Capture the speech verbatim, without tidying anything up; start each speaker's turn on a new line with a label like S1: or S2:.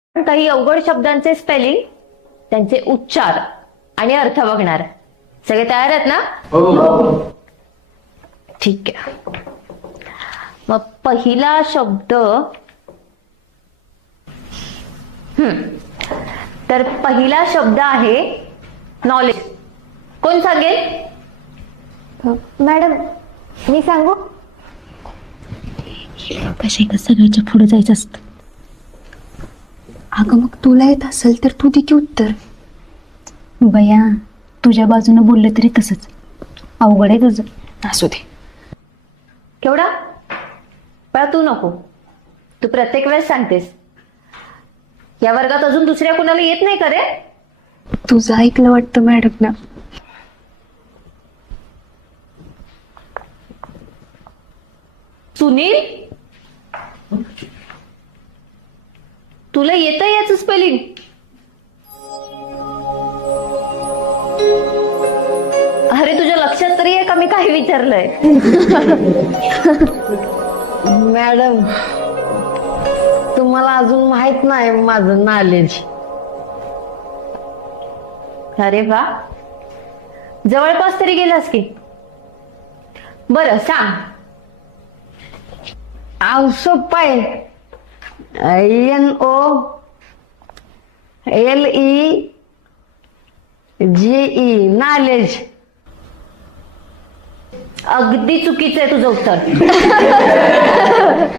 S1: काही अवघड शब्दांचे स्पेलिंग, त्यांचे उच्चार आणि अर्थ बघणार. सगळे तयार आहेत ना?
S2: हो.
S1: ठीक आहे. मग पहिला शब्द, हम्म तर पहिला शब्द आहे नॉलेज. कोण सांगेल?
S3: मॅडम मी सांगू?
S4: कशा का सगळ्याच्या पुढे जायचं असतं.
S3: अगं मग तुला येत असेल तर तू दे की उत्तर.
S4: बया तुझ्या बाजूने बोललं तरी तसंच अवघड आहे तुझं.
S3: असू दे.
S1: केवढा पण तू नको, तू प्रत्येक वेळेस सांगतेस. या वर्गात अजून दुसऱ्या कुणाला येत नाही का रे?
S3: तुझं ऐकलं वाटतं मॅडम ना.
S1: सुनील, तुला येतं याच स्पेलिंग? अरे तुझ्या लक्षात तरी आहे का मी काय विचारलंय?
S5: मॅडम तुम्हाला अजून माहित नाही माझं नॉलेज.
S1: अरे वा, जवळपास तरी गेलास की. बरं सांग.
S5: आव सोपाय. N O L E G E knowledge.
S1: अगदी चुकीचं आहे तुझं उत्तर.